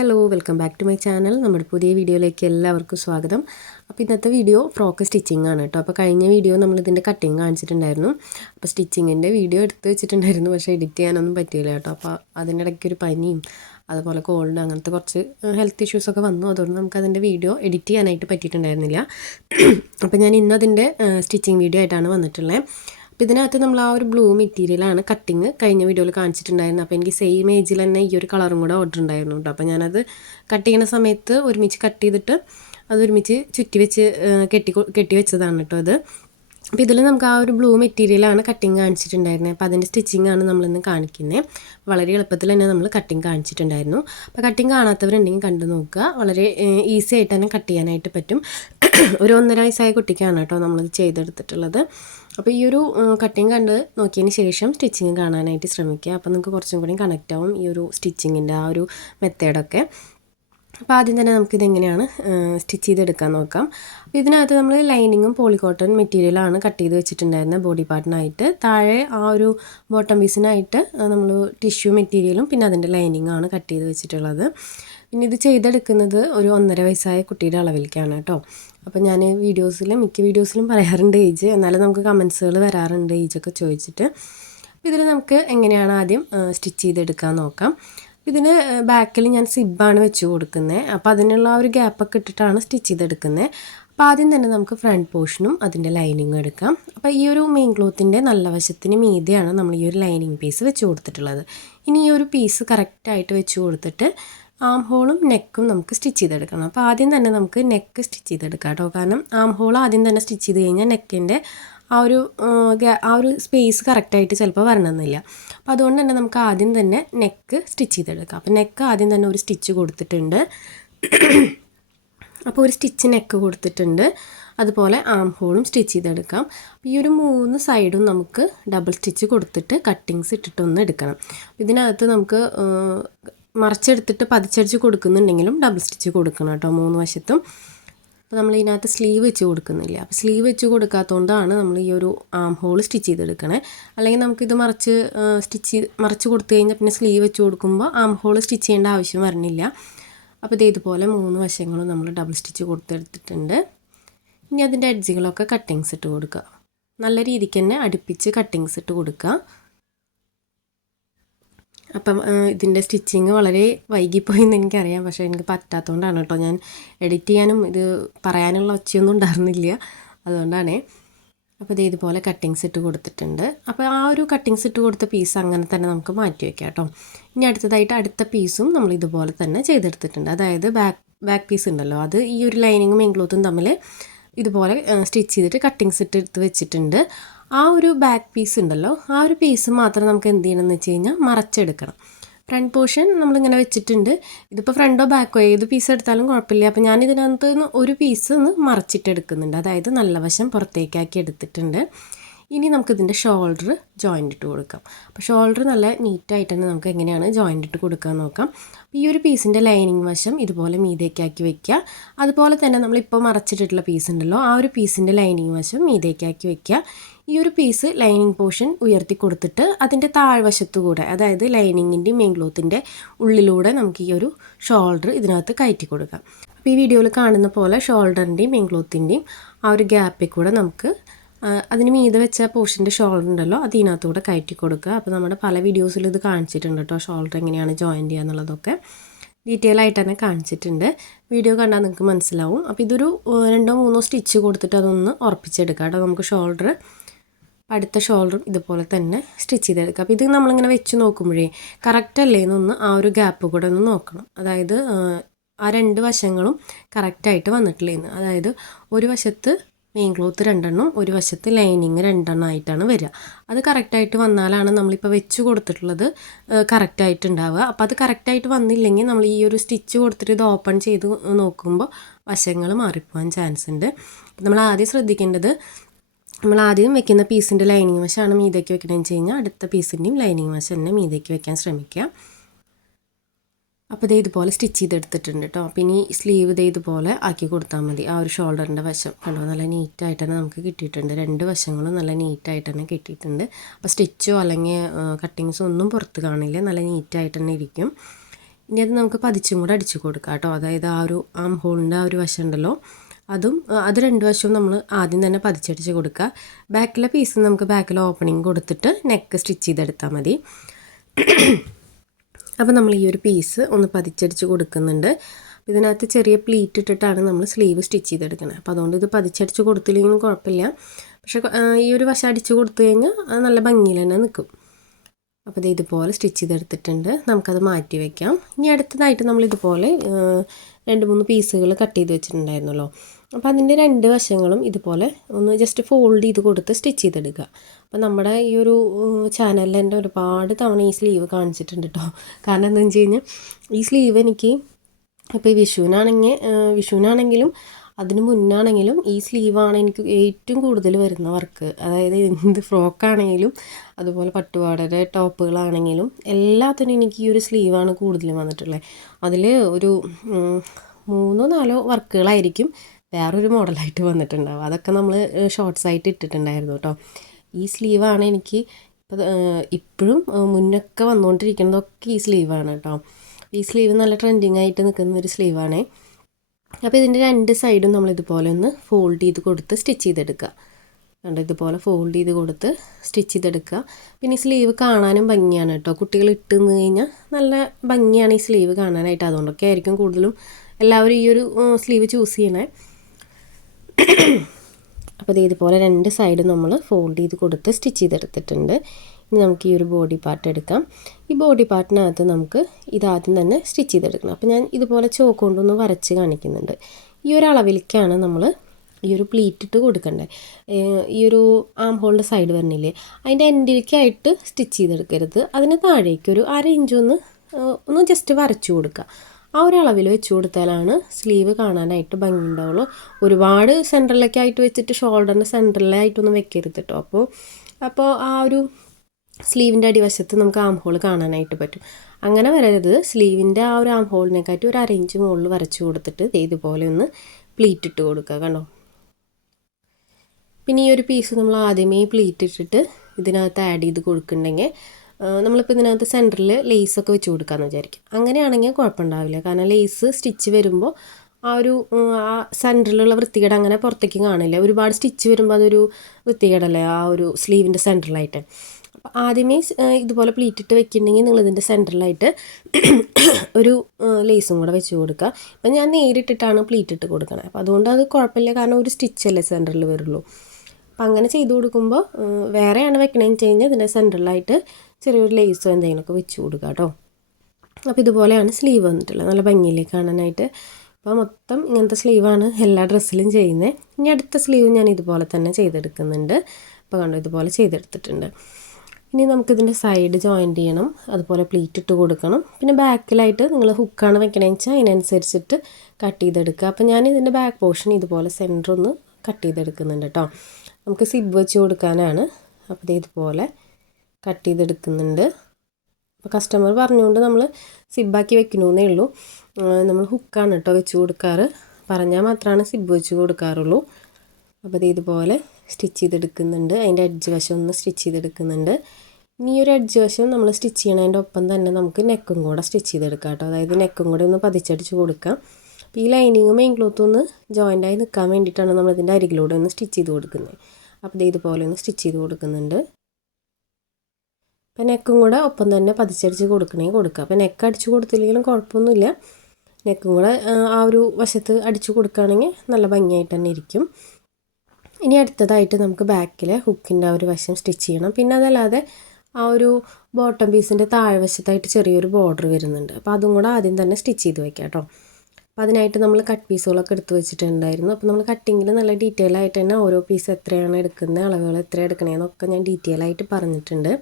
Hello welcome back to my channel. നമ്മുടെ പുതിയ വീഡിയോയിലേക്ക് എല്ലാവർക്കും സ്വാഗതം. അപ്പോൾ ഇന്നത്തെ വീഡിയോ ഫ്രോക്ക് സ്റ്റിച്ചിങ് ആണ് കേട്ടോ. അപ്പോൾ കഴിഞ്ഞ വീഡിയോ നമ്മളിതിൻ്റെ കട്ടിങ് കാണിച്ചിട്ടുണ്ടായിരുന്നു. അപ്പോൾ സ്റ്റിച്ചിങ്ങിൻ്റെ വീഡിയോ എടുത്ത് വെച്ചിട്ടുണ്ടായിരുന്നു, പക്ഷേ എഡിറ്റ് ചെയ്യാനൊന്നും പറ്റിയില്ല കേട്ടോ. അപ്പോൾ അതിനിടയ്ക്കൊരു പനിയും അതുപോലെ കോൾഡ് അങ്ങനത്തെ കുറച്ച് ഹെൽത്ത് ഇഷ്യൂസൊക്കെ വന്നു. അതുകൊണ്ട് നമുക്കതിൻ്റെ വീഡിയോ എഡിറ്റ് ചെയ്യാനായിട്ട് പറ്റിയിട്ടുണ്ടായിരുന്നില്ല. അപ്പോൾ ഞാൻ ഇന്നതിൻ്റെ സ്റ്റിച്ചിങ് വീഡിയോ ആയിട്ടാണ് വന്നിട്ടുള്ളത്. അപ്പോൾ ഇതിനകത്ത് നമ്മൾ ആ ഒരു ബ്ലൂ മെറ്റീരിയലാണ് കട്ടിങ് കഴിഞ്ഞ വീഡിയോയിൽ കാണിച്ചിട്ടുണ്ടായിരുന്നു. അപ്പോൾ എനിക്ക് സെയിം ഏജിൽ തന്നെ ഈ ഒരു കളറും കൂടെ ഓർഡർ ഉണ്ടായിരുന്നു കേട്ടോ. അപ്പോൾ ഞാനത് കട്ട് ചെയ്യുന്ന സമയത്ത് ഒരുമിച്ച് കട്ട് ചെയ്തിട്ട് അതൊരുമിച്ച് ചുറ്റി വെച്ച് കെട്ടി വെച്ചതാണ് കേട്ടോ അത്. അപ്പോൾ ഇതിൽ നമുക്ക് ആ ഒരു ബ്ലൂ മെറ്റീരിയലാണ് കട്ടിങ് കാണിച്ചിട്ടുണ്ടായിരുന്നത്. അപ്പോൾ അതിൻ്റെ സ്റ്റിച്ചിങ്ങാണ് നമ്മളിന്ന് കാണിക്കുന്നത്. വളരെ എളുപ്പത്തിൽ തന്നെ നമ്മൾ കട്ടിങ് കാണിച്ചിട്ടുണ്ടായിരുന്നു. അപ്പോൾ കട്ടിങ് കാണാത്തവരുണ്ടെങ്കിൽ കണ്ടു നോക്കുക. വളരെ ഈസി ആയിട്ട് തന്നെ കട്ട് ചെയ്യാനായിട്ട് പറ്റും. ഒരു 1.5 വയസ്സായ കുട്ടിക്കാണ് കേട്ടോ നമ്മളത് ചെയ്തെടുത്തിട്ടുള്ളത്. അപ്പോൾ ഈ ഒരു കട്ടിങ് കണ്ട് നോക്കിയതിന് ശേഷം സ്റ്റിച്ചിങ് കാണാനായിട്ട് ശ്രമിക്കുക. അപ്പോൾ നിങ്ങൾക്ക് കുറച്ചും കൂടി കണക്റ്റ് ആവും ഈ ഒരു സ്റ്റിച്ചിങ്ങിൻ്റെ ആ ഒരു മെത്തേഡൊക്കെ. അപ്പോൾ ആദ്യം തന്നെ നമുക്കിതെങ്ങനെയാണ് സ്റ്റിച്ച് ചെയ്തെടുക്കാൻ നോക്കാം. അപ്പോൾ ഇതിനകത്ത് നമ്മൾ ലൈനിങ്ങും പോളിക്കോട്ടൺ മെറ്റീരിയലാണ് കട്ട് ചെയ്ത് വെച്ചിട്ടുണ്ടായിരുന്നത് ബോഡി പാർട്ടിനായിട്ട്. താഴെ ആ ഒരു ബോട്ടം പീസിനായിട്ട് നമ്മൾ ടിഷ്യൂ മെറ്റീരിയലും പിന്നെ അതിൻ്റെ ലൈനിങ്ങാണ് കട്ട് ചെയ്ത് വെച്ചിട്ടുള്ളത്. പിന്നെ ഇത് ചെയ്തെടുക്കുന്നത് ഒരു 1.5 വയസ്സായ കുട്ടിയുടെ അളവിലേക്കാണ് കേട്ടോ. അപ്പോൾ ഞാൻ മിക്ക വീഡിയോസിലും പറയാറുണ്ട് ഏജ്, എന്നാലും നമുക്ക് കമൻസുകൾ വരാറുണ്ട് ഏജൊക്കെ ചോദിച്ചിട്ട്. അപ്പോൾ ഇതിൽ നമുക്ക് എങ്ങനെയാണ് ആദ്യം സ്റ്റിച്ച് ചെയ്തെടുക്കാൻ നോക്കാം. ഇതിന് ബാക്കിൽ ഞാൻ സിബാണ് വെച്ച് കൊടുക്കുന്നത്. അപ്പോൾ അതിനുള്ള ആ ഒരു ഗ്യാപ്പൊക്കെ ഇട്ടിട്ടാണ് സ്റ്റിച്ച് ചെയ്തെടുക്കുന്നത്. അപ്പോൾ ആദ്യം തന്നെ നമുക്ക് ഫ്രണ്ട് പോർഷനും അതിൻ്റെ ലൈനിങ്ങും എടുക്കാം. അപ്പോൾ ഈ ഒരു മെയിൻ ക്ലോത്തിൻ്റെ നല്ല വശത്തിന് മീതെയാണ് നമ്മൾ ഈ ഒരു ലൈനിങ് പീസ് വെച്ച് കൊടുത്തിട്ടുള്ളത്. ഇനി ഈ ഒരു പീസ് കറക്റ്റായിട്ട് വെച്ച് കൊടുത്തിട്ട് ആം ഹോളും നെക്കും നമുക്ക് സ്റ്റിച്ച് ചെയ്തെടുക്കണം. അപ്പോൾ ആദ്യം തന്നെ നമുക്ക് നെക്ക് സ്റ്റിച്ച് ചെയ്തെടുക്കാം കേട്ടോ. കാരണം ആം ഹോൾ ആദ്യം തന്നെ സ്റ്റിച്ച് ചെയ്ത് കഴിഞ്ഞാൽ നെക്കിൻ്റെ ആ ഒരു സ്പേസ് കറക്റ്റായിട്ട് ചിലപ്പോൾ വരണമെന്നില്ല. അപ്പോൾ അതുകൊണ്ട് തന്നെ നമുക്ക് ആദ്യം തന്നെ നെക്ക് സ്റ്റിച്ച് ചെയ്തെടുക്കാം. അപ്പോൾ നെക്ക് ആദ്യം തന്നെ ഒരു സ്റ്റിച്ച് കൊടുത്തിട്ടുണ്ട്. അപ്പോൾ ഒരു സ്റ്റിച്ച് നെക്ക് കൊടുത്തിട്ടുണ്ട്. അതുപോലെ ആം ഹോളും സ്റ്റിച്ച് ചെയ്തെടുക്കാം. അപ്പോൾ ഈ ഒരു 3 സൈഡും നമുക്ക് ഡബിൾ സ്റ്റിച്ച് കൊടുത്തിട്ട് കട്ടിങ്സ് ഇട്ടിട്ടൊന്ന് എടുക്കണം. ഇതിനകത്ത് നമുക്ക് മറിച്ചെടുത്തിട്ട് പതിച്ചടിച്ച് കൊടുക്കുന്നുണ്ടെങ്കിലും ഡബിൾ സ്റ്റിച്ച് കൊടുക്കണം കേട്ടോ 3 വശത്തും. അപ്പോൾ നമ്മൾ ഇതിനകത്ത് സ്ലീവ് വെച്ച് കൊടുക്കുന്നില്ല. അപ്പോൾ സ്ലീവ് വെച്ച് കൊടുക്കാത്തതുകൊണ്ടാണ് നമ്മൾ ഈ ഒരു ആം ഹോൾ സ്റ്റിച്ച് ചെയ്തെടുക്കണേ. അല്ലെങ്കിൽ നമുക്കിത് മറിച്ച് കൊടുത്തു കഴിഞ്ഞാൽ പിന്നെ സ്ലീവ് വെച്ച് കൊടുക്കുമ്പോൾ ആം ഹോൾ സ്റ്റിച്ച് ചെയ്യേണ്ട ആവശ്യം വരണില്ല. അപ്പോൾ ഇതേപോലെ 3 വശങ്ങളും നമ്മൾ ഡബിൾ സ്റ്റിച്ച് കൊടുത്തെടുത്തിട്ടുണ്ട്. ഇനി അതിൻ്റെ എഡ്ജുകളൊക്കെ കട്ടിങ്സ് ഇട്ട് കൊടുക്കുക. നല്ല രീതിക്ക് തന്നെ അടുപ്പിച്ച് കട്ടിങ്സ് ഇട്ട് കൊടുക്കുക. അപ്പം ഇതിൻ്റെ സ്റ്റിച്ചിങ് വളരെ വൈകിപ്പോയെന്ന് എനിക്കറിയാം, പക്ഷേ എനിക്ക് പറ്റാത്തതുകൊണ്ടാണ് കേട്ടോ. ഞാൻ എഡിറ്റ് ചെയ്യാനും ഇത് പറയാനുള്ള ഒച്ചയൊന്നും ഉണ്ടായിരുന്നില്ല, അതുകൊണ്ടാണേ. അപ്പോൾ ഇതുപോലെ കട്ടിങ്സ് ഇട്ട് കൊടുത്തിട്ടുണ്ട്. അപ്പോൾ ആ ഒരു കട്ടിങ്സ് ഇട്ട് കൊടുത്ത പീസ് അങ്ങനെ തന്നെ നമുക്ക് മാറ്റി വയ്ക്കാം കേട്ടോ. ഇനി അടുത്ത പീസും നമ്മൾ ഇതുപോലെ തന്നെ ചെയ്തെടുത്തിട്ടുണ്ട്. അതായത് ബാക്ക് പീസ് ഉണ്ടല്ലോ, അത് ഈ ഒരു ലൈനിങ്ങും മെയിൻ ക്ലോത്തും തമ്മിൽ ഇതുപോലെ സ്റ്റിച്ച് ചെയ്തിട്ട് കട്ടിങ്സ് ഇട്ട് എടുത്ത് വെച്ചിട്ടുണ്ട്. ആ ഒരു ബാക്ക് പീസ് ഉണ്ടല്ലോ, ആ ഒരു പീസ് മാത്രം നമുക്ക് എന്ത് ചെയ്യണമെന്ന് വെച്ച് കഴിഞ്ഞാൽ മറച്ചെടുക്കണം. ഫ്രണ്ട് പോർഷൻ നമ്മളിങ്ങനെ വെച്ചിട്ടുണ്ട്. ഇതിപ്പോൾ ഫ്രണ്ടോ ബാക്കോ ഏത് പീസ് എടുത്താലും കുഴപ്പമില്ല. അപ്പോൾ ഞാൻ ഇതിനകത്ത് ഒരു പീസ് ഒന്ന് മറച്ചിട്ടെടുക്കുന്നുണ്ട്. അതായത് നല്ല വശം പുറത്തേക്കാക്കി എടുത്തിട്ടുണ്ട്. ഇനി നമുക്കിതിൻ്റെ ഷോൾഡർ ജോയിൻ്റ് ഇട്ട് കൊടുക്കാം. അപ്പോൾ ഷോൾഡർ നല്ല നീറ്റായിട്ട് തന്നെ നമുക്ക് എങ്ങനെയാണ് ജോയിൻ്റ് ഇട്ട് കൊടുക്കാൻ നോക്കാം. ഈ ഒരു പീസിൻ്റെ ലൈനിങ് വശം ഇതുപോലെ മീതേക്കാക്കി വെക്കുക. അതുപോലെ തന്നെ നമ്മളിപ്പോൾ മറച്ചിട്ടുള്ള പീസ് ഉണ്ടല്ലോ, ആ ഒരു പീസിൻ്റെ ലൈനിങ് വശം മീതേക്കാക്കി വെക്കുക. ഈ ഒരു പീസ് ലൈനിങ് പോർഷൻ ഉയർത്തി കൊടുത്തിട്ട് അതിൻ്റെ താഴ്വശത്തുകൂടെ, അതായത് ലൈനിങ്ങിൻ്റെയും മെയിൻ ക്ലോത്തിൻ്റെ ഉള്ളിലൂടെ നമുക്ക് ഈ ഒരു ഷോൾഡർ ഇതിനകത്ത് കയറ്റി കൊടുക്കാം. അപ്പോൾ ഈ വീഡിയോയിൽ കാണുന്ന പോലെ ഷോൾഡറിൻ്റെയും മെയിൻ ക്ലോത്തിൻ്റെയും ആ ഒരു ഗ്യാപ്പിൽ കൂടെ നമുക്ക് അതിന് മീതെ വെച്ച പോർഷൻ്റെ ഷോൾഡർ ഉണ്ടല്ലോ അത് ഇതിനകത്തൂടെ കയറ്റി കൊടുക്കുക. അപ്പോൾ നമ്മുടെ പല വീഡിയോസിലും ഇത് കാണിച്ചിട്ടുണ്ട് കേട്ടോ, ഷോൾഡർ എങ്ങനെയാണ് ജോയിൻ ചെയ്യുക എന്നുള്ളതൊക്കെ ഡീറ്റെയിൽ ആയിട്ട് തന്നെ കാണിച്ചിട്ടുണ്ട്. വീഡിയോ കണ്ടാൽ നിങ്ങൾക്ക് മനസ്സിലാവും. അപ്പോൾ ഇതൊരു 2-3 സ്റ്റിച്ച് കൊടുത്തിട്ട് അതൊന്ന് ഉറപ്പിച്ചെടുക്കുക കേട്ടോ. നമുക്ക് അടുത്ത ഷോൾഡറും ഇതുപോലെ തന്നെ സ്റ്റിച്ച് ചെയ്തെടുക്കുക. അപ്പോൾ ഇത് നമ്മളിങ്ങനെ വെച്ച് നോക്കുമ്പോഴേ കറക്റ്റ് അല്ലേ എന്നൊന്ന് ആ ഒരു ഗ്യാപ്പ് കൂടെ ഒന്ന് നോക്കണം. അതായത് ആ 2 വശങ്ങളും കറക്റ്റായിട്ട് വന്നിട്ടില്ലേന്ന്. അതായത് ഒരു വശത്ത് മെയിൻ ക്ലോത്ത് 2 ഒരു വശത്ത് ലൈനിങ് 2 ആയിട്ടാണ് വരിക. അത് കറക്റ്റായിട്ട് വന്നാലാണ് നമ്മളിപ്പോൾ വെച്ച് കൊടുത്തിട്ടുള്ളത് കറക്റ്റായിട്ട് ഉണ്ടാവുക. അപ്പോൾ അത് കറക്റ്റായിട്ട് വന്നില്ലെങ്കിൽ നമ്മൾ ഈ ഒരു സ്റ്റിച്ച് കൊടുത്തിട്ട് ഇത് ഓപ്പൺ ചെയ്ത് നോക്കുമ്പോൾ വശങ്ങൾ മാറിപ്പോകാൻ ചാൻസ് ഉണ്ട്. നമ്മൾ ആദ്യം ശ്രദ്ധിക്കേണ്ടത്, നമ്മൾ ആദ്യം വെക്കുന്ന പീസിൻ്റെ ലൈനിങ് വശമാണ് മീതേക്ക് വെക്കണമെന്ന് വെച്ച് കഴിഞ്ഞാൽ അടുത്ത പീസിൻ്റെയും ലൈനിങ് വശം തന്നെ മീതേക്ക് വെക്കാൻ ശ്രമിക്കുക. അപ്പോൾ ഇതുപോലെ സ്റ്റിച്ച് ചെയ്തെടുത്തിട്ടുണ്ട് കേട്ടോ. അപ്പോൾ ഇനി സ്ലീവ് ഇതുപോലെ ആക്കി കൊടുത്താൽ മതി. ആ ഒരു ഷോൾഡറിൻ്റെ വശം കണ്ടോ, നല്ല നീറ്റായിട്ട് തന്നെ നമുക്ക് കിട്ടിയിട്ടുണ്ട്. 2 വശങ്ങളും നല്ല നീറ്റായിട്ട് തന്നെ കിട്ടിയിട്ടുണ്ട്. അപ്പോൾ സ്റ്റിച്ചോ അല്ലെങ്കിൽ കട്ടിങ്സോ ഒന്നും പുറത്ത് കാണില്ല, നല്ല നീറ്റായിട്ട് തന്നെ ഇരിക്കും. ഇനി അത് നമുക്ക് പതിച്ചും കൂടെ അടിച്ചു കൊടുക്കാം കേട്ടോ. അതായത് ആ ഒരു ആം ഹോളിൻ്റെ ആ ഒരു വശം ഉണ്ടല്ലോ, അത് രണ്ട് വശവും നമ്മൾ ആദ്യം തന്നെ പതിച്ചടിച്ച് കൊടുക്കുക. ബാക്കിലെ പീസ് നമുക്ക് ബാക്കിൽ ഓപ്പണിങ് കൊടുത്തിട്ട് നെക്ക് സ്റ്റിച്ച് ചെയ്തെടുത്താൽ മതി. അപ്പോൾ നമ്മൾ ഈ ഒരു പീസ് ഒന്ന് പതിച്ചടിച്ച് കൊടുക്കുന്നുണ്ട്. ഇതിനകത്ത് ചെറിയ പ്ലീറ്റ് ഇട്ടിട്ടാണ് നമ്മൾ സ്ലീവ് സ്റ്റിച്ച് ചെയ്തെടുക്കുന്നത്. അപ്പോൾ അതുകൊണ്ട് ഇത് പതിച്ചടിച്ച് കൊടുത്തില്ലെങ്കിലും കുഴപ്പമില്ല. പക്ഷേ ഈ ഒരു വശം അടിച്ച് കൊടുത്തു കഴിഞ്ഞാൽ അത് നല്ല ഭംഗിയിൽ തന്നെ നിൽക്കും. അപ്പോൾ ഇത് ഇതുപോലെ സ്റ്റിച്ച് ചെയ്തെടുത്തിട്ടുണ്ട്. നമുക്കത് മാറ്റി വയ്ക്കാം. ഇനി അടുത്തതായിട്ട് നമ്മളിതുപോലെ 2-3 പീസുകൾ കട്ട് ചെയ്ത് വെച്ചിട്ടുണ്ടായിരുന്നല്ലോ. അപ്പോൾ അതിൻ്റെ 2 വശങ്ങളും ഇതുപോലെ ഒന്ന് ജസ്റ്റ് ഫോൾഡ് ചെയ്ത് കൊടുത്ത് സ്റ്റിച്ച് ചെയ്തെടുക്കുക. അപ്പോൾ നമ്മുടെ ഈ ഒരു ചാനലിൽ എൻ്റെ ഒരുപാട് തവണ ഈ സ്ലീവ് കാണിച്ചിട്ടുണ്ട് കേട്ടോ. കാരണം എന്താണെന്ന് വെച്ച് കഴിഞ്ഞാൽ ഈ സ്ലീവ് എനിക്ക് ഇപ്പോൾ ഈ വിഷുവിനാണെങ്കിലും അതിന് മുന്നാണെങ്കിലും ഈ സ്ലീവാണ് എനിക്ക് ഏറ്റവും കൂടുതൽ വരുന്ന വർക്ക്. അതായത് എന്ത് ഫ്രോക്കാണെങ്കിലും അതുപോലെ പട്ടുപാവാടയുടെ ടോപ്പുകളാണെങ്കിലും എല്ലാത്തിനും എനിക്ക് ഈ ഒരു സ്ലീവാണ് കൂടുതലും വന്നിട്ടുള്ളത്. അതിൽ ഒരു 3-4 വർക്കുകളായിരിക്കും വേറൊരു മോഡലായിട്ട് വന്നിട്ടുണ്ടാവും. അതൊക്കെ നമ്മൾ ഷോർട്ട്സ് ആയിട്ട് ഇട്ടിട്ടുണ്ടായിരുന്നു കേട്ടോ. ഈ സ്ലീവാണ് എനിക്ക് ഇപ്പോഴും മുന്നൊക്കെ വന്നുകൊണ്ടിരിക്കുന്നതൊക്കെ ഈ സ്ലീവാണ് കേട്ടോ. ഈ സ്ലീവ് നല്ല ട്രെൻഡിങ് ആയിട്ട് നിൽക്കുന്ന ഒരു സ്ലീവാണ്. അപ്പോൾ ഇതിൻ്റെ 2 സൈഡും നമ്മളിതുപോലെ ഒന്ന് ഫോൾഡ് ചെയ്ത് കൊടുത്ത് സ്റ്റിച്ച് ചെയ്തെടുക്കുക. കണ്ടോ, ഇതുപോലെ ഫോൾഡ് ചെയ്ത് കൊടുത്ത് സ്റ്റിച്ച് ചെയ്തെടുക്കുക. പിന്നെ ഈ സ്ലീവ് കാണാനും ഭംഗിയാണ് കേട്ടോ. കുട്ടികൾ ഇട്ട് നിന്ന് കഴിഞ്ഞാൽ നല്ല ഭംഗിയാണ് ഈ സ്ലീവ് കാണാനായിട്ട്. അതുകൊണ്ടൊക്കെ ആയിരിക്കും കൂടുതലും എല്ലാവരും ഈ ഒരു സ്ലീവ് ചൂസ് ചെയ്യണേ. അപ്പോൾ ഇതുപോലെ 2 സൈഡും നമ്മൾ ഫോൾഡ് ചെയ്ത് കൊടുത്ത് സ്റ്റിച്ച് ചെയ്തെടുത്തിട്ടുണ്ട്. ഇനി നമുക്ക് ഈ ഒരു ബോഡി പാർട്ട് എടുക്കാം. ഈ ബോഡി പാർട്ടിനകത്ത് നമുക്ക് ഇതാദ്യം തന്നെ സ്റ്റിച്ച് ചെയ്തെടുക്കണം. അപ്പോൾ ഞാൻ ഇതുപോലെ ചോക്ക് കൊണ്ടൊന്ന് വരച്ച് കാണിക്കുന്നുണ്ട്. ഈ ഒരു അളവിലേക്കാണ് നമ്മൾ ഈ ഒരു പ്ലീറ്റ് ഇട്ട് കൊടുക്കേണ്ടത്. ഈ ഒരു ആം ഹോളിൻ്റെ സൈഡ് വരണില്ലേ, അതിൻ്റെ എൻഡിലേക്കായിട്ട് സ്റ്റിച്ച് ചെയ്തെടുക്കരുത്. അതിന് താഴേക്ക് ഒരു 1/2 ഇഞ്ച് ഒന്ന് ജസ്റ്റ് വരച്ചു കൊടുക്കുക. ആ ഒരു അളവിൽ വെച്ച് കൊടുത്താലാണ് സ്ലീവ് കാണാനായിട്ട് ഭംഗി ഉണ്ടാവുള്ളൂ. ഒരുപാട് സെൻറ്ററിലേക്കായിട്ട് വെച്ചിട്ട് ഷോൾഡറിൻ്റെ സെൻറ്ററിലായിട്ടൊന്നും വെക്കരുത് കേട്ടോ. അപ്പോൾ ആ ഒരു സ്ലീവിൻ്റെ അടിവശത്ത് നമുക്ക് ആം ഹോൾ കാണാനായിട്ട് പറ്റും. അങ്ങനെ വരരുത്. സ്ലീവിൻ്റെ ആ ഒരു ആം ഹോളിനെക്കാട്ടി ഒരു 1/2 ഇഞ്ച് മുകളിൽ വരച്ച് കൊടുത്തിട്ട് ഇതുപോലെ ഒന്ന് പ്ലീറ്റ് ഇട്ട് കൊടുക്കുക. കണ്ടോ. പിന്നെ ഈ ഒരു പീസ് നമ്മൾ ആദ്യമേ പ്ലീറ്റ് ഇട്ടിട്ട് ഇതിനകത്ത് ആഡ് ചെയ്ത് കൊടുക്കുന്നുണ്ടെങ്കിൽ നമ്മളിപ്പോൾ ഇതിനകത്ത് സെൻറ്ററിൽ ലേസൊക്കെ വെച്ച് കൊടുക്കാമെന്ന് വിചാരിക്കും. അങ്ങനെയാണെങ്കിൽ കുഴപ്പമുണ്ടാവില്ല. കാരണം ലേസ് സ്റ്റിച്ച് വരുമ്പോൾ ആ ഒരു സെൻറ്ററിലുള്ള വൃത്തികേട് അങ്ങനെ പുറത്തേക്ക് കാണില്ല. ഒരുപാട് സ്റ്റിച്ച് വരുമ്പോൾ അതൊരു വൃത്തികേടല്ലേ ആ ഒരു സ്ലീവിൻ്റെ സെൻറ്ററിലായിട്ട്. അപ്പോൾ ആദ്യമേ ഇതുപോലെ പ്ലീറ്റ് ഇട്ട് വെക്കുന്നുണ്ടെങ്കിൽ നിങ്ങളിതിൻ്റെ സെൻറ്ററിലായിട്ട് ഒരു ലേസും കൂടെ വെച്ച് കൊടുക്കുക. അപ്പം ഞാൻ നേരിട്ടിട്ടാണ് പ്ലീറ്റ് ഇട്ട് കൊടുക്കണത്. അപ്പോൾ അതുകൊണ്ട് അത് കുഴപ്പമില്ല. കാരണം ഒരു സ്റ്റിച്ചല്ലേ സെൻറ്ററിൽ വരുള്ളൂ. അപ്പം അങ്ങനെ ചെയ്ത് കൊടുക്കുമ്പോൾ വേറെയാണ് വെക്കണമെന്ന് വെച്ച് കഴിഞ്ഞാൽ ഇതിൻ്റെ സെൻറ്ററിലായിട്ട് ചെറിയൊരു ലേസോ എന്തെങ്കിലുമൊക്കെ വെച്ച് കൊടുക്കുക കേട്ടോ. അപ്പോൾ ഇതുപോലെയാണ് സ്ലീവ് വന്നിട്ടുള്ളത്. നല്ല ഭംഗിയിലേക്ക് കാണാനായിട്ട്. അപ്പോൾ മൊത്തം ഇങ്ങനത്തെ സ്ലീവാണ് എല്ലാ ഡ്രസ്സിലും ചെയ്യുന്നത്. ഇനി അടുത്ത സ്ലീവ് ഞാൻ ഇതുപോലെ തന്നെ ചെയ്തെടുക്കുന്നുണ്ട്. അപ്പോൾ കണ്ടോ, ഇതുപോലെ ചെയ്തെടുത്തിട്ടുണ്ട്. ഇനി നമുക്കിതിൻ്റെ സൈഡ് ജോയിൻറ്റ് ചെയ്യണം. അതുപോലെ പ്ലീറ്റ് ഇട്ട് കൊടുക്കണം. പിന്നെ ബാക്കിലായിട്ട് നിങ്ങൾ ഹുക്കാണ് വെക്കണമെന്ന് വെച്ചാൽ അതിനനുസരിച്ചിട്ട് കട്ട് ചെയ്തെടുക്കുക. അപ്പോൾ ഞാൻ ഇതിൻ്റെ ബാക്ക് പോർഷൻ ഇതുപോലെ സെൻറ്റർ ഒന്ന് കട്ട് ചെയ്തെടുക്കുന്നുണ്ട് കേട്ടോ. നമുക്ക് സിബ് വെച്ച് കൊടുക്കാനാണ്. അപ്പോൾ ഇതുപോലെ കട്ട് ചെയ്തെടുക്കുന്നുണ്ട്. അപ്പോൾ കസ്റ്റമർ പറഞ്ഞുകൊണ്ട് നമ്മൾ സിബാക്കി വെക്കണമെന്നേ ഉള്ളൂ. നമ്മൾ ഹുക്കാണ് കേട്ടോ വെച്ച് കൊടുക്കാറ്. പറഞ്ഞാൽ മാത്രമാണ് സിബ് വെച്ച് കൊടുക്കാറുള്ളൂ. അപ്പോൾ ഇതുപോലെ സ്റ്റിച്ച് ചെയ്തെടുക്കുന്നുണ്ട്. അതിൻ്റെ എഡ്ജ് വശം ഒന്ന് സ്റ്റിച്ച് ചെയ്തെടുക്കുന്നുണ്ട്. ഇനി ഒരു എഡ്ജ് വശം നമ്മൾ സ്റ്റിച്ച് ചെയ്യണതിൻ്റെ ഒപ്പം തന്നെ നമുക്ക് നെക്കും കൂടെ സ്റ്റിച്ച് ചെയ്തെടുക്കാം കേട്ടോ. അതായത് നെക്കും കൂടെ ഒന്ന് പതിച്ചടിച്ച് കൊടുക്കാം. അപ്പോൾ ഈ ലൈനിങ്ങും മെയിൻ ക്ലോത്തും ഒന്ന് ജോയിൻ്റായി നിൽക്കാൻ വേണ്ടിയിട്ടാണ് നമ്മളിതിൻ്റെ അരികിലൂടെ ഒന്ന് സ്റ്റിച്ച് ചെയ്ത് കൊടുക്കുന്നത്. അപ്പോൾ ഇതുപോലെ ഒന്ന് സ്റ്റിച്ച് ചെയ്ത് കൊടുക്കുന്നുണ്ട്. അപ്പോൾ നെക്കും കൂടെ ഒപ്പം തന്നെ പതിച്ചടിച്ച് കൊടുക്കണമെങ്കിൽ കൊടുക്കുക. അപ്പോൾ നെക്ക് അടിച്ച് കൊടുത്തില്ലെങ്കിലും കുഴപ്പമൊന്നുമില്ല. നെക്കും കൂടെ ആ ഒരു വശത്ത് അടിച്ച് കൊടുക്കുകയാണെങ്കിൽ നല്ല ഭംഗിയായിട്ട് തന്നെ ഇരിക്കും. ഇനി അടുത്തതായിട്ട് നമുക്ക് ബാക്കിൽ ഹുക്കിൻ്റെ ആ ഒരു വശം സ്റ്റിച്ച് ചെയ്യണം. പിന്നെ അതല്ലാതെ ആ ഒരു ബോട്ടം പീസിൻ്റെ താഴ്വശത്തായിട്ട് ചെറിയൊരു ബോർഡർ വരുന്നുണ്ട്. അപ്പോൾ അതും കൂടെ ആദ്യം തന്നെ സ്റ്റിച്ച് ചെയ്ത് വെക്കാം കേട്ടോ. അപ്പോൾ അതിനായിട്ട് നമ്മൾ കട്ട് പീസുകളൊക്കെ എടുത്ത് വെച്ചിട്ടുണ്ടായിരുന്നു. അപ്പോൾ നമ്മൾ കട്ടിങ്ങിൽ നല്ല ഡീറ്റെയിൽ ആയിട്ട് തന്നെ ഓരോ പീസ് എത്രയാണ് എടുക്കുന്നത്, അളവുകൾ എത്ര എടുക്കണേന്നൊക്കെ ഞാൻ ഡീറ്റെയിൽ ആയിട്ട് പറഞ്ഞിട്ടുണ്ട്.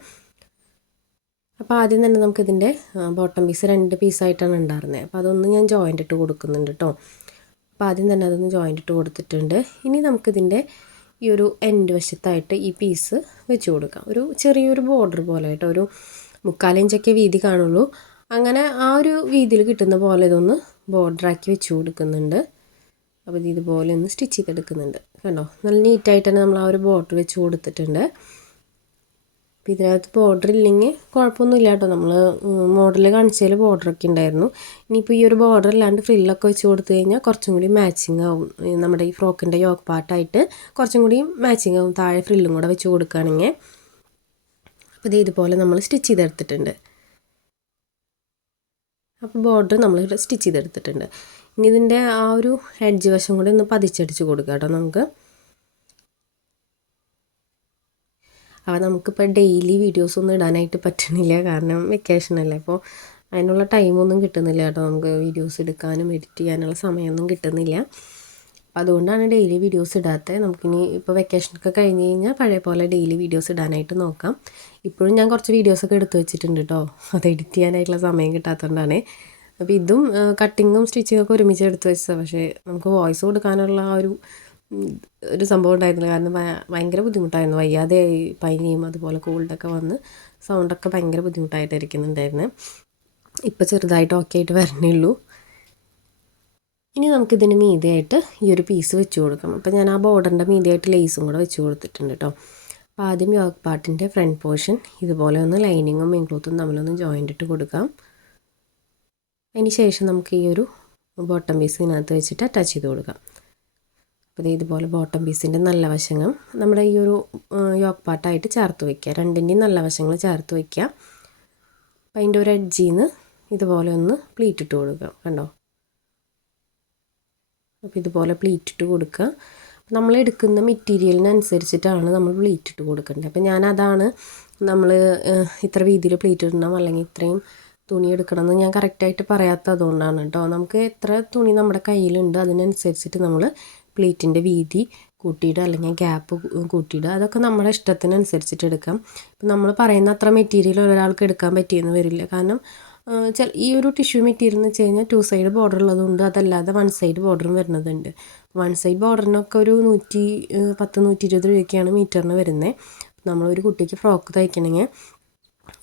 അപ്പോൾ ആദ്യം തന്നെ നമുക്കിതിൻ്റെ ബോട്ടം പീസ് 2 പീസായിട്ടാണ് ഉണ്ടായിരുന്നത്. അപ്പോൾ അതൊന്ന് ഞാൻ ജോയിൻ്റ് ഇട്ട് കൊടുക്കുന്നുണ്ട് കേട്ടോ. അപ്പോൾ ആദ്യം തന്നെ അതൊന്ന് ജോയിൻ്റ് ഇട്ട് കൊടുത്തിട്ടുണ്ട്. ഇനി നമുക്കിതിൻ്റെ ഈ ഒരു എൻഡ് വശത്തായിട്ട് ഈ പീസ് വെച്ച് കൊടുക്കാം. ഒരു ചെറിയൊരു ബോർഡർ പോലെ കേട്ടോ. ഒരു 3/4 ഇഞ്ചൊക്കെ വീതി കാണുള്ളൂ. അങ്ങനെ ആ ഒരു വീതിയിൽ കിട്ടുന്ന പോലെ ഇതൊന്ന് ബോർഡറാക്കി വെച്ച് കൊടുക്കുന്നുണ്ട്. അപ്പോൾ ഇതുപോലെ ഒന്ന് സ്റ്റിച്ച് ചെയ്തെടുക്കുന്നുണ്ട്. കണ്ടോ, നല്ല നീറ്റായിട്ട് തന്നെ നമ്മൾ ആ ഒരു ബോർഡർ വെച്ച് കൊടുത്തിട്ടുണ്ട്. അപ്പോൾ ഇതിനകത്ത് ബോർഡർ ഇല്ലെങ്കിൽ കുഴപ്പമൊന്നുമില്ല കേട്ടോ. നമ്മൾ മോഡൽ കാണിച്ചതിൽ ബോർഡറൊക്കെ ഉണ്ടായിരുന്നു. ഇനിയിപ്പോൾ ഈ ഒരു ബോർഡർ അല്ലാണ്ട് ഫ്രില്ലൊക്കെ വെച്ച് കൊടുത്തു കഴിഞ്ഞാൽ കുറച്ചും കൂടി മാച്ചിങ് ആവും. നമ്മുടെ ഈ ഫ്രോക്കിൻ്റെ യോക്ക് പാർട്ടായിട്ട് കുറച്ചും കൂടി മാച്ചിങ് ആവും, താഴെ ഫ്രില്ലും കൂടെ വെച്ച് കൊടുക്കുകയാണെങ്കിൽ. അപ്പോൾ ഇതുപോലെ നമ്മൾ സ്റ്റിച്ച് ചെയ്തെടുത്തിട്ടുണ്ട്. അപ്പോൾ ബോർഡർ നമ്മൾ സ്റ്റിച്ച് ചെയ്തെടുത്തിട്ടുണ്ട്. ഇനി ഇതിൻ്റെ ആ ഒരു എഡ്ജ് വശം കൂടി ഒന്ന് പതിച്ചടിച്ച് കൊടുക്കാം കേട്ടോ നമുക്ക്. അപ്പോൾ നമുക്കിപ്പോൾ ഡെയിലി വീഡിയോസൊന്നും ഇടാനായിട്ട് പറ്റണില്ല, കാരണം വെക്കേഷനല്ലേ. അപ്പോൾ അതിനുള്ള ടൈമൊന്നും കിട്ടുന്നില്ല കേട്ടോ. നമുക്ക് വീഡിയോസ് എടുക്കാനും എഡിറ്റ് ചെയ്യാനുള്ള സമയമൊന്നും കിട്ടുന്നില്ല. അപ്പോൾ അതുകൊണ്ടാണ് ഡെയിലി വീഡിയോസ് ഇടാത്തത്. നമുക്കിനി ഇപ്പോൾ വെക്കേഷനൊക്കെ കഴിഞ്ഞ് കഴിഞ്ഞാൽ പഴയ പോലെ ഡെയിലി വീഡിയോസ് ഇടാനായിട്ട് നോക്കാം. ഇപ്പോഴും ഞാൻ കുറച്ച് വീഡിയോസൊക്കെ എടുത്ത് വെച്ചിട്ടുണ്ട് കേട്ടോ. അത് എഡിറ്റ് ചെയ്യാനായിട്ടുള്ള സമയം കിട്ടാത്തതുകൊണ്ടാണ്. അപ്പോൾ ഇതും കട്ടിങ്ങും സ്റ്റിച്ചിങ്ങൊക്കെ ഒരുമിച്ച് എടുത്ത് വെച്ചതാണ്. പക്ഷേ നമുക്ക് വോയിസ് കൊടുക്കാനുള്ള ആ ഒരു സംഭവം ഉണ്ടായിരുന്നില്ല, കാരണം ഭയങ്കര ബുദ്ധിമുട്ടായിരുന്നു. വയ്യാതെ പനിയും അതുപോലെ കോൾഡൊക്കെ വന്ന് സൗണ്ടൊക്കെ ഭയങ്കര ബുദ്ധിമുട്ടായിട്ടിരിക്കുന്നുണ്ടായിരുന്നു. ഇപ്പോൾ ചെറുതായിട്ട് ഓക്കെ ആയിട്ട് വരണേ ഉള്ളൂ. ഇനി നമുക്കിതിന് മീതിയായിട്ട് ഈ ഒരു പീസ് വെച്ച് കൊടുക്കാം. അപ്പോൾ ഞാൻ ആ ബോർഡറിൻ്റെ മീതിയായിട്ട് ലേസും കൂടെ വെച്ച് കൊടുത്തിട്ടുണ്ട് കേട്ടോ. അപ്പോൾ ആദ്യം യോക്ക് പാർട്ടിൻ്റെ ഫ്രണ്ട് പോർഷൻ ഇതുപോലെ ഒന്ന് ലൈനിങ്ങും മെയിൻ ക്ലോത്തും തമ്മിലൊന്ന് ജോയിൻ്റ് ഇട്ട് കൊടുക്കാം. അതിന് ശേഷം നമുക്ക് ഈ ഒരു ബോട്ടം പീസ് ഇതിനകത്ത് വെച്ചിട്ട് അറ്റാച്ച് ചെയ്ത് കൊടുക്കാം. അപ്പോൾ ഇതുപോലെ ബോട്ടം പീസിൻ്റെ നല്ല വശങ്ങൾ നമ്മുടെ ഈ ഒരു യോക്ക് പാർട്ടായിട്ട് ചേർത്ത് വയ്ക്കുക. രണ്ടിൻ്റെയും നല്ല വശങ്ങൾ ചേർത്ത് വയ്ക്കുക. അപ്പോൾ അതിൻ്റെ ഒരു എഡ്ജിൽ നിന്ന് ഇതുപോലെ ഒന്ന് പ്ലീറ്റ് ഇട്ട് കൊടുക്കുക. കണ്ടോ? അപ്പോൾ ഇതുപോലെ പ്ലീറ്റ് ഇട്ട് കൊടുക്കുക. നമ്മൾ എടുക്കുന്ന മെറ്റീരിയലിനനുസരിച്ചിട്ടാണ് നമ്മൾ പ്ലീറ്റ് ഇട്ട് കൊടുക്കേണ്ടത്. അപ്പോൾ ഞാനതാണ് നമ്മൾ ഇത്ര വീതിയിൽ പ്ലീറ്റ് ഇടണം അല്ലെങ്കിൽ ഇത്രയും തുണി എടുക്കണമെന്ന് ഞാൻ കറക്റ്റായിട്ട് പറയാത്തതുകൊണ്ടാണ് കേട്ടോ. നമുക്ക് എത്ര തുണി നമ്മുടെ കയ്യിലുണ്ട് അതിനനുസരിച്ചിട്ട് നമ്മൾ പ്ലീറ്റിൻ്റെ വീതി കൂട്ടിയിടുക അല്ലെങ്കിൽ ഗ്യാപ്പ് കൂട്ടിയിടുക. അതൊക്കെ നമ്മുടെ ഇഷ്ടത്തിനനുസരിച്ചിട്ട് എടുക്കാം. ഇപ്പം നമ്മൾ പറയുന്ന അത്ര മെറ്റീരിയൽ ഒരാൾക്ക് എടുക്കാൻ പറ്റിയെന്ന് വരില്ല. കാരണം ഈ ഒരു ടിഷ്യൂ മെറ്റീരിയൽ എന്ന് വെച്ച് കഴിഞ്ഞാൽ 2 സൈഡ് ബോർഡർ ഉള്ളതുകൊണ്ട് അതല്ലാതെ 1 സൈഡ് ബോർഡറും വരുന്നതുണ്ട്. 1 സൈഡ് ബോർഡറിനൊക്കെ ഒരു 110-120 രൂപയ്ക്കാണ് മീറ്ററിന് വരുന്നത്. നമ്മളൊരു കുട്ടിക്ക് ഫ്രോക്ക് തയ്ക്കണമെങ്കിൽ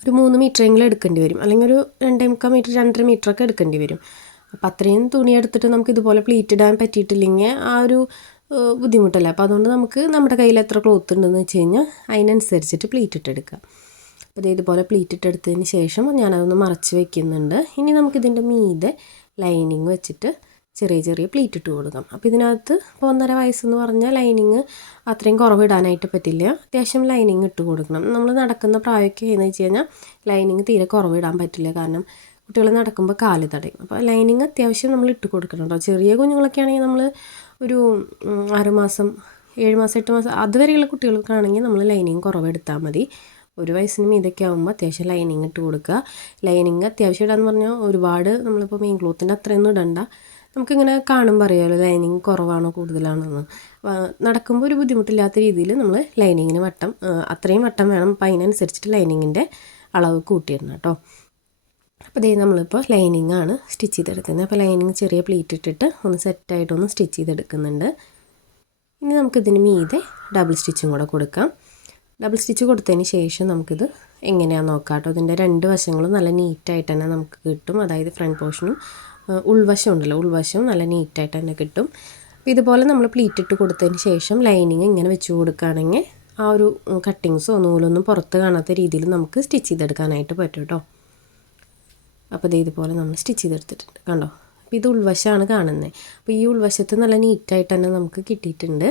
ഒരു 3 മീറ്ററെങ്കിലും എടുക്കേണ്ടി വരും, അല്ലെങ്കിൽ ഒരു 2.25 മീറ്റർ 2.5 മീറ്ററൊക്കെ എടുക്കേണ്ടി വരും. അപ്പോൾ അത്രയും തുണി എടുത്തിട്ട് നമുക്ക് ഇതുപോലെ പ്ലീറ്റ് ഇടാൻ പറ്റിയിട്ടില്ലെങ്കിൽ ആ ഒരു ബുദ്ധിമുട്ടല്ല. അപ്പോൾ അതുകൊണ്ട് നമുക്ക് നമ്മുടെ കയ്യിൽ എത്ര ക്ലോത്ത് ഉണ്ടെന്ന് വെച്ച് കഴിഞ്ഞാൽ അതിനനുസരിച്ചിട്ട് പ്ലീറ്റ് ഇട്ടെടുക്കാം. അപ്പോൾ ഇതുപോലെ പ്ലീറ്റ് ഇട്ടെടുത്തതിന് ശേഷം ഞാനതൊന്ന് മറച്ച് വയ്ക്കുന്നുണ്ട്. ഇനി നമുക്കിതിൻ്റെ മീതെ ലൈനിങ് വെച്ചിട്ട് ചെറിയ ചെറിയ പ്ലീറ്റ് ഇട്ട് കൊടുക്കാം. അപ്പോൾ ഇതിനകത്ത് ഇപ്പോൾ 1.5 വയസ്സെന്ന് പറഞ്ഞാൽ ലൈനിങ് അത്രയും കുറവിടാനായിട്ട് പറ്റില്ല. അത്യാവശ്യം ലൈനിങ് ഇട്ട് കൊടുക്കണം. നമ്മൾ നടക്കുന്ന പ്രായമൊക്കെ എന്ന് വെച്ച് കഴിഞ്ഞാൽ ലൈനിങ് തീരെ കുറവിടാൻ പറ്റില്ല, കാരണം കുട്ടികൾ നടക്കുമ്പോൾ കാല് തടയും. അപ്പോൾ ലൈനിങ് അത്യാവശ്യം നമ്മൾ ഇട്ട് കൊടുക്കണം കേട്ടോ. ചെറിയ കുഞ്ഞുങ്ങളൊക്കെ ആണെങ്കിൽ നമ്മൾ ഒരു 6 മാസം 7 മാസം 8 മാസം അതുവരെയുള്ള കുട്ടികൾക്കാണെങ്കിൽ നമ്മൾ ലൈനിങ് കുറവെടുത്താൽ മതി. 1 വയസ്സിന് മീതൊക്കെ ആകുമ്പോൾ അത്യാവശ്യം ലൈനിങ് ഇട്ട് കൊടുക്കുക. ലൈനിങ് അത്യാവശ്യം ഇടാന്ന് പറഞ്ഞാൽ ഒരുപാട് നമ്മളിപ്പോൾ മെയിൻ ക്ലോത്തിൻ്റെ അത്രയൊന്നും ഇടണ്ട. നമുക്കിങ്ങനെ കാണുമ്പോൾ അറിയാമല്ലോ ലൈനിങ് കുറവാണോ കൂടുതലാണോ. നടക്കുമ്പോൾ ഒരു ബുദ്ധിമുട്ടില്ലാത്ത രീതിയിൽ നമ്മൾ ലൈനിങ്ങിന് വട്ടം അത്രയും വട്ടം വേണം. അപ്പോൾ അതിനനുസരിച്ചിട്ട് ലൈനിങ്ങിൻ്റെ അളവ് കൂട്ടിയിടണം കേട്ടോ. അപ്പോൾ നമ്മളിപ്പോൾ ലൈനിങ്ങാണ് സ്റ്റിച്ച് ചെയ്തെടുക്കുന്നത്. അപ്പോൾ ലൈനിങ് ചെറിയ പ്ലീറ്റ് ഇട്ടിട്ട് ഒന്ന് സെറ്റായിട്ടൊന്ന് സ്റ്റിച്ച് ചെയ്തെടുക്കുന്നുണ്ട്. ഇനി നമുക്കിതിന് മീതെ ഡബിൾ സ്റ്റിച്ചും കൂടെ കൊടുക്കാം. ഡബിൾ സ്റ്റിച്ച് കൊടുത്തതിന് ശേഷം നമുക്കിത് എങ്ങനെയാണെന്ന് നോക്കാം കേട്ടോ. ഇതിൻ്റെ 2 വശങ്ങളും നല്ല നീറ്റായിട്ട് തന്നെ നമുക്ക് കിട്ടും. അതായത് ഫ്രണ്ട് പോർഷനും ഉൾവശം ഉണ്ടല്ലോ, ഉൾവശവും നല്ല നീറ്റായിട്ട് തന്നെ കിട്ടും. അപ്പോൾ ഇതുപോലെ നമ്മൾ പ്ലീറ്റ് ഇട്ട് കൊടുത്തതിന് ശേഷം ലൈനിങ് ഇങ്ങനെ വെച്ച് കൊടുക്കുകയാണെങ്കിൽ ആ ഒരു കട്ടിങ്സോ നൂലൊന്നും പുറത്ത് കാണാത്ത രീതിയിൽ നമുക്ക് സ്റ്റിച്ച് ചെയ്തെടുക്കാനായിട്ട് പറ്റും കേട്ടോ. അപ്പോൾ ഇതുപോലെ നമ്മൾ സ്റ്റിച്ച് ചെയ്തെടുത്തിട്ടുണ്ട് കണ്ടോ. അപ്പോൾ ഇത് ഉൾവശമാണ് കാണുന്നത്. അപ്പോൾ ഈ ഉൾവശത്ത് നല്ല നീറ്റായിട്ട് തന്നെ നമുക്ക് കിട്ടിയിട്ടുണ്ട്.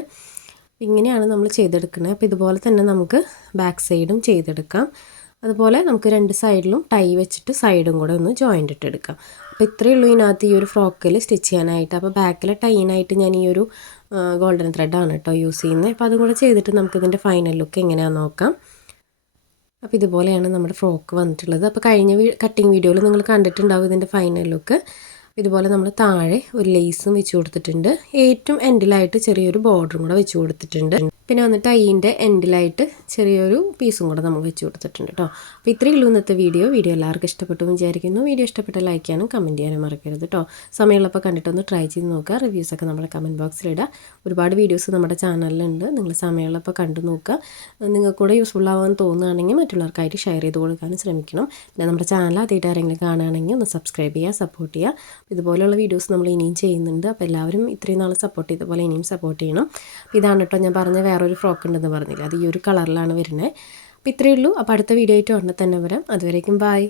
ഇങ്ങനെയാണ് നമ്മൾ ചെയ്തെടുക്കുന്നത്. അപ്പോൾ ഇതുപോലെ തന്നെ നമുക്ക് ബാക്ക് സൈഡും ചെയ്തെടുക്കാം. അതുപോലെ നമുക്ക് 2 സൈഡിലും ടൈ വെച്ചിട്ട് സൈഡും കൂടെ ഒന്ന് ജോയിൻ്റ് ഇട്ടെടുക്കാം. അപ്പോൾ ഇത്രയേ ഉള്ളൂ ഇതിനകത്ത് ഈ ഒരു ഫ്രോക്കിൽ സ്റ്റിച്ച് ചെയ്യാനായിട്ട്. അപ്പോൾ ബാക്കിലെ ടൈനായിട്ട് ഞാൻ ഈ ഒരു ഗോൾഡൻ ത്രെഡാണ് കേട്ടോ യൂസ് ചെയ്യുന്നത്. അപ്പോൾ അതും കൂടെ ചെയ്തിട്ട് നമുക്കിതിൻ്റെ ഫൈനൽ ലുക്ക് എങ്ങനെയാണെന്ന് നോക്കാം. അപ്പോൾ ഇതുപോലെയാണ് നമ്മുടെ ഫ്രോക്ക് വന്നിട്ടുള്ളത്. അപ്പോൾ കഴിഞ്ഞ കട്ടിങ് വീഡിയോയിൽ നിങ്ങൾ കണ്ടിട്ടുണ്ടാവും ഇതിൻ്റെ ഫൈനൽ ലുക്ക്. ഇതുപോലെ നമ്മൾ താഴെ ഒരു ലേസും വെച്ച് കൊടുത്തിട്ടുണ്ട്. ഏറ്റവും എൻഡിലായിട്ട് ചെറിയൊരു ബോർഡറും കൂടെ വെച്ച് കൊടുത്തിട്ടുണ്ട്. പിന്നെ വന്നിട്ട് അതിൻ്റെ എൻഡിലായിട്ട് ചെറിയൊരു പീസും കൂടെ നമ്മൾ വെച്ച് കൊടുത്തിട്ടുണ്ട് കേട്ടോ. അപ്പോൾ ഇത്രയേ ഉള്ളൂ ഇന്നത്തെ വീഡിയോ എല്ലാവർക്കും ഇഷ്ടപ്പെട്ടു വിചാരിക്കുന്നു. വീഡിയോ ഇഷ്ടപ്പെട്ട ലൈക്ക് ചെയ്യാനും കമൻറ്റ് ചെയ്യാനും മറക്കരുത് കേട്ടോ. സമയമുള്ളപ്പോൾ കണ്ടിട്ടൊന്ന് ട്രൈ ചെയ്ത് നോക്കുക. റിവ്യൂസൊക്കെ നമ്മുടെ കമൻറ്റ് ബോക്സിലിടുക. ഒരുപാട് വീഡിയോസ് നമ്മുടെ ചാനലിലുണ്ട്. നിങ്ങൾ സമയമുള്ളപ്പോൾ കണ്ടു നോക്കുക. നിങ്ങൾക്ക് കൂടെ യൂസ്ഫുൾ ആവാൻ തോന്നുകയാണെങ്കിൽ മറ്റുള്ളവർക്കായിട്ട് ഷെയർ ചെയ്ത് കൊടുക്കാനും ശ്രമിക്കണം. പിന്നെ നമ്മുടെ ചാനൽ ആദ്യമായിട്ട് ആരെങ്കിലും കാണുകയാണെങ്കിൽ ഒന്ന് സബ്സ്ക്രൈബ് ചെയ്യുക, സപ്പോർട്ട് ചെയ്യുക. ഇതുപോലെയുള്ള വീഡിയോസ് നമ്മൾ ഇനിയും ചെയ്യുന്നുണ്ട്. അപ്പോൾ എല്ലാവരും ഇത്രയും നാൾ സപ്പോർട്ട് ചെയ്തപോലെ ഇനിയും സപ്പോർട്ട് ചെയ്യണം. ഇതാണ് കേട്ടോ ഞാൻ പറഞ്ഞ വേറൊരു ഫ്രോക്ക് ഉണ്ടെന്ന് പറഞ്ഞില്ല, അത് ഈ ഒരു കളറിലാണ് വരുന്നത്. അപ്പോൾ ഇത്രയേ ഉള്ളൂ. അപ്പോൾ അടുത്ത വീഡിയോ ആയിട്ട് ഉടനെ തന്നെ വരാം. അതുവരേക്കും ബായ്.